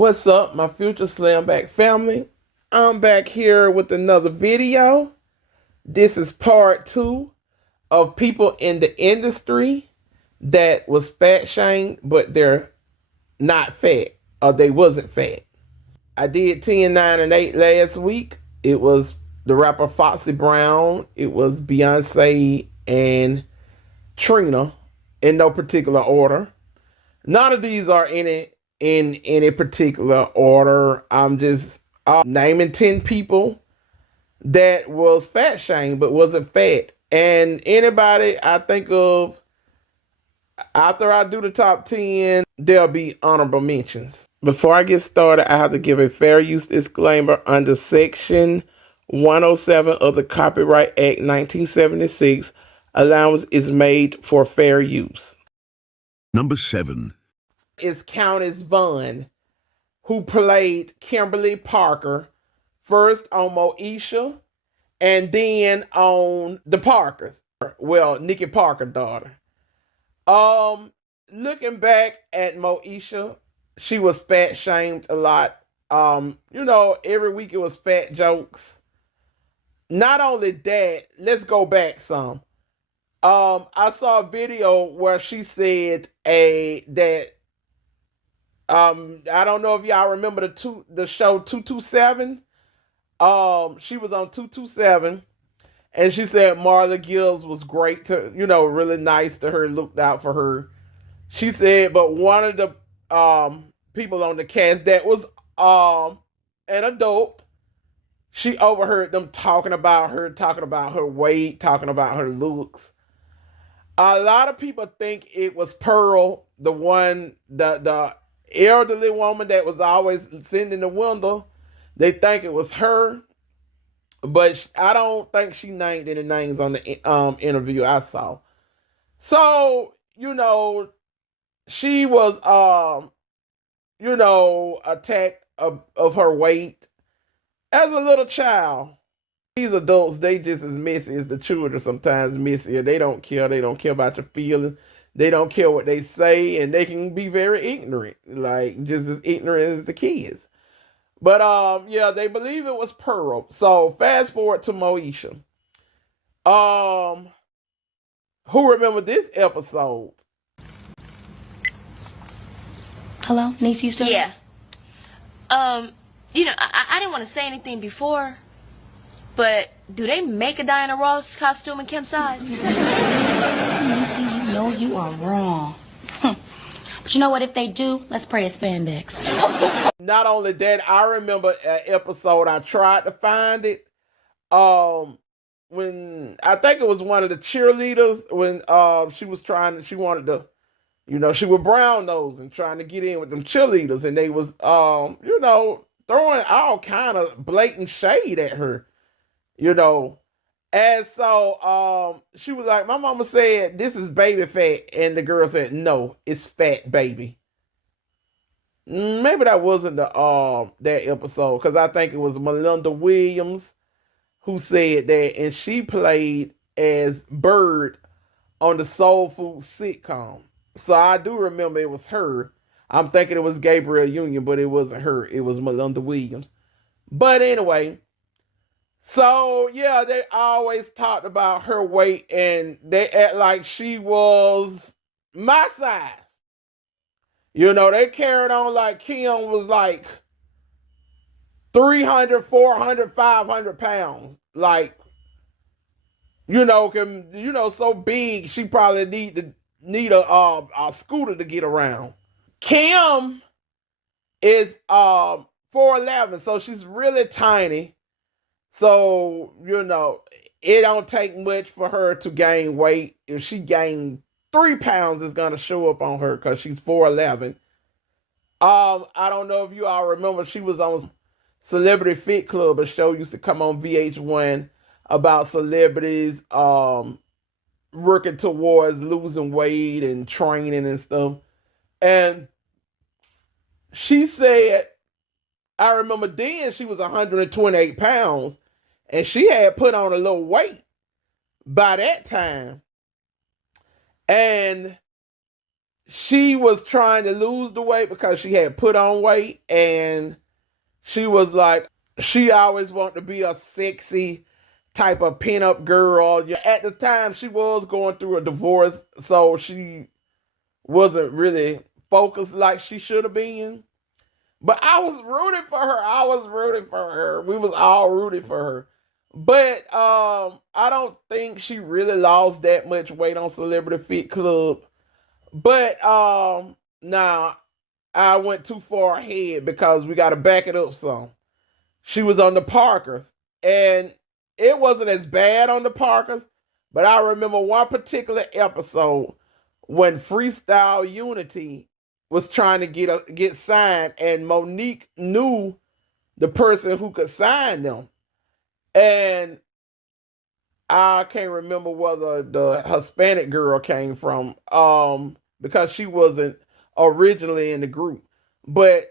What's up, my future slam back family? I'm back here with another video. This is part two of people in the industry that was fat shamed, but they're not fat, or they wasn't fat. I did 10, 9, and 8 last week. It was the rapper Foxy Brown, it was Beyonce, and Trina, in no particular order. None of these are in any particular order. I'm just naming 10 people that was fat shamed but wasn't fat. And anybody I think of after I do the top 10, there'll be honorable mentions. Before I get started, I have to give a fair use disclaimer under Section 107 of the Copyright Act 1976. Allowance is made for fair use. Number 7 is Countess Vaughn, who played Kimberly Parker first on Moesha and then on the Parkers. Well, Nikki Parker's daughter. Looking back at Moesha, she was fat shamed a lot. Every week it was fat jokes. Not only that, let's go back some. I saw a video where she said that I don't know if y'all remember the show 227. She was on 227, and she said Marla Gills was great to, really nice to her, looked out for her. She said, but one of the people on the cast that was an adult, she overheard them talking about her weight, talking about her looks. A lot of people think it was Pearl, the elderly woman that was always sitting in the window. They think it was her, but I don't think she named any names on the interview I saw. So, she was attacked of her weight as a little child. These adults, they just as messy as the children, sometimes messier. They don't care. They don't care about your feelings. They don't care what they say, and they can be very ignorant, like just as ignorant as the kids. But yeah, they believe it was Pearl. So fast forward to Moesha. Who remember this episode? Hello, niece, you still? Yeah. I didn't want to say anything before, but do they make a Diana Ross costume in Kim size? Niecy, you know you are wrong. But you know what? If they do, let's pray it's spandex. Not only that, I remember an episode, I tried to find it. When I think it was one of the cheerleaders, when she wanted to, she was brown nose and trying to get in with them cheerleaders, and they was throwing all kind of blatant shade at her, And so she was like, my mama said this is baby fat, and the girl said, no, it's fat baby. Maybe that wasn't that episode, because I think it was Melinda Williams who said that, and she played as Bird on the Soul Food sitcom. So I do remember it was her. I'm thinking it was Gabrielle Union, but it wasn't her. It was Melinda Williams. But anyway, so yeah, they always talked about her weight, and they act like she was my size. They carried on like Kim was like 300, 400, 500 pounds. Like, so big, she probably need a scooter to get around. Kim is 4'11", so she's really tiny. So, it don't take much for her to gain weight. If she gained 3 pounds, it's gonna show up on her because she's 4'11". I don't know if you all remember, she was on Celebrity Fit Club, a show used to come on VH1 about celebrities working towards losing weight and training and stuff. And she said, I remember then she was 128 pounds, and she had put on a little weight by that time. And she was trying to lose the weight because she had put on weight, and she was like, she always wanted to be a sexy type of pinup girl. At the time, she was going through a divorce, so she wasn't really focused like she should have been. But I was rooting for her. I was rooting for her. We was all rooting for her. But I don't think she really lost that much weight on Celebrity Fit Club. But now I went too far ahead because we got to back it up some. She was on the Parkers, and it wasn't as bad on the Parkers, but I remember one particular episode when Freestyle Unity was trying to get signed, and Monique knew the person who could sign them, and I can't remember whether the Hispanic girl came from, because she wasn't originally in the group, but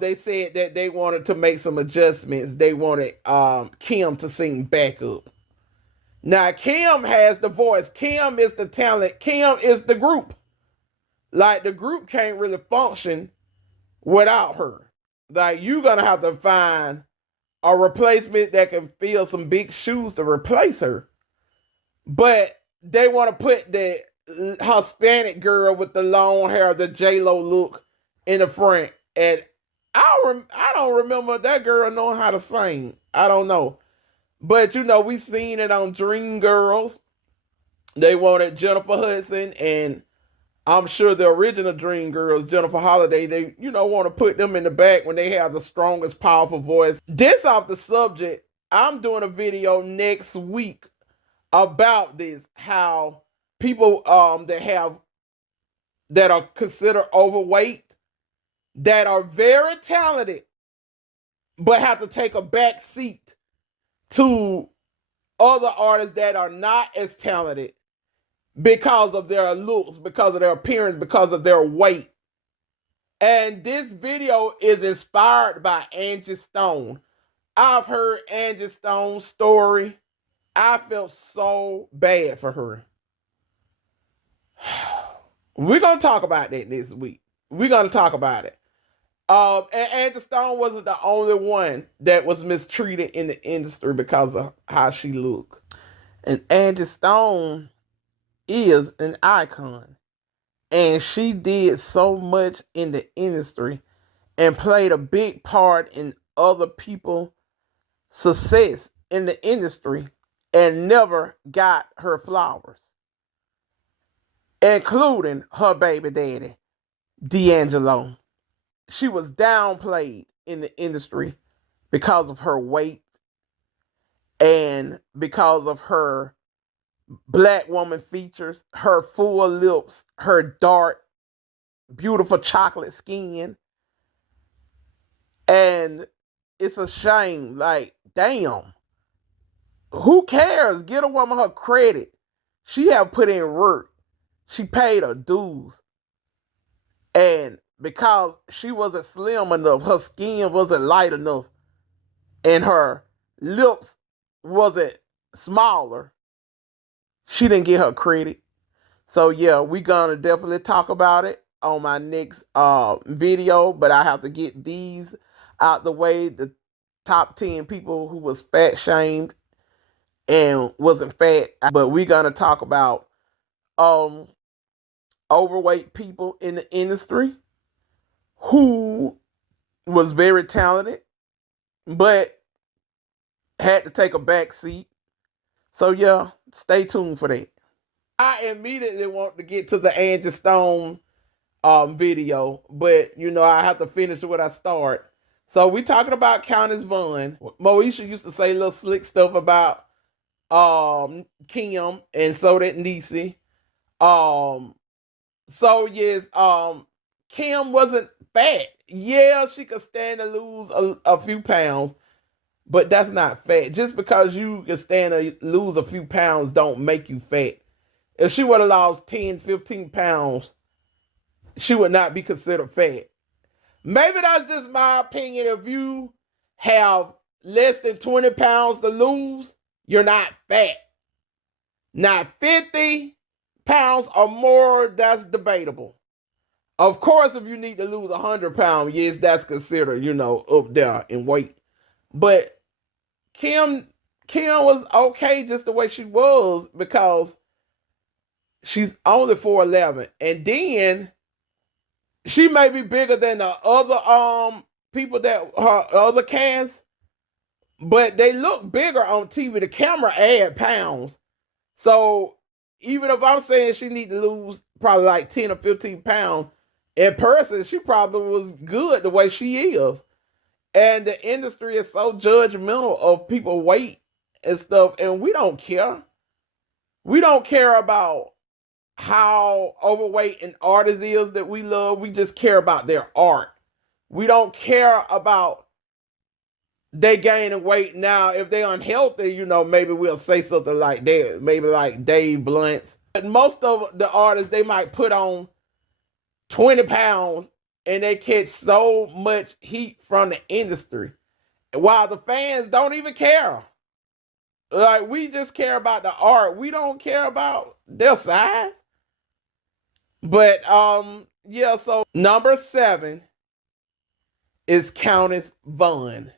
they said that they wanted to make some adjustments. They wanted Kim to sing backup. Now Kim has the voice. Kim is the talent. Kim is the group. Like, the group can't really function without her. Like, you're gonna have to find a replacement that can fill some big shoes to replace her. But they want to put the Hispanic girl with the long hair, the J-Lo look, in the front. And I don't remember that girl knowing how to sing. I don't know. But, we seen it on Dreamgirls. They wanted Jennifer Hudson, and I'm sure the original Dreamgirls, Jennifer Holliday, they, want to put them in the back when they have the strongest, powerful voice. This off the subject, I'm doing a video next week about this, how people that are considered overweight, that are very talented, but have to take a back seat to other artists that are not as talented because of their looks, because of their appearance, because of their weight. And this video is inspired by Angie Stone. I've heard Angie Stone's story. I felt so bad for her. We're going to talk about that this week. We're going to talk about it. And Angie Stone wasn't the only one that was mistreated in the industry because of how she looked. And Angie Stone is an icon. And she did so much in the industry and played a big part in other people's success in the industry and never got her flowers, including her baby daddy, D'Angelo. She was downplayed in the industry because of her weight and because of her black woman features, her full lips, her dark, beautiful chocolate skin. And it's a shame. Like, damn. Who cares? Get a woman her credit. She have put in work. She paid her dues. And because she wasn't slim enough, her skin wasn't light enough, and her lips wasn't smaller, she didn't get her credit. So yeah, we gonna definitely talk about it on my next video, but I have to get these out the way. The top 10 people who was fat shamed and wasn't fat. But we're gonna talk about overweight people in the industry who was very talented but had to take a back seat. So yeah, stay tuned for that. I immediately want to get to the Angie Stone video, but I have to finish what I start. So we talking about Countess Vaughn. Moesha used to say little slick stuff about Kim, and so did Niecy. So yes, Kim wasn't fat. Yeah, she could stand to lose a few pounds, but that's not fat. Just because you can stand to lose a few pounds don't make you fat. If she would have lost 10, 15 pounds, she would not be considered fat. Maybe that's just my opinion. If you have less than 20 pounds to lose, you're not fat. Not 50 pounds or more, that's debatable. Of course, if you need to lose 100 pounds, yes, that's considered, up there in weight. But Kim was okay just the way she was because she's only 4'11", and then she may be bigger than the other people that her other cast, but they look bigger on TV. The camera add pounds, so even if I'm saying she need to lose probably like 10 or 15 pounds, in person she probably was good the way she is. And the industry is so judgmental of people weight and stuff, and we don't care. We don't care about how overweight an artist is that we love. We just care about their art. We don't care about they gaining weight. Now, if they're unhealthy, maybe we'll say something like that. Maybe like Dave Blunt's. But most of the artists, they might put on 20 pounds and they catch so much heat from the industry. While the fans don't even care. Like, we just care about the art. We don't care about their size. But yeah, so number 7 is Countess Vaughn.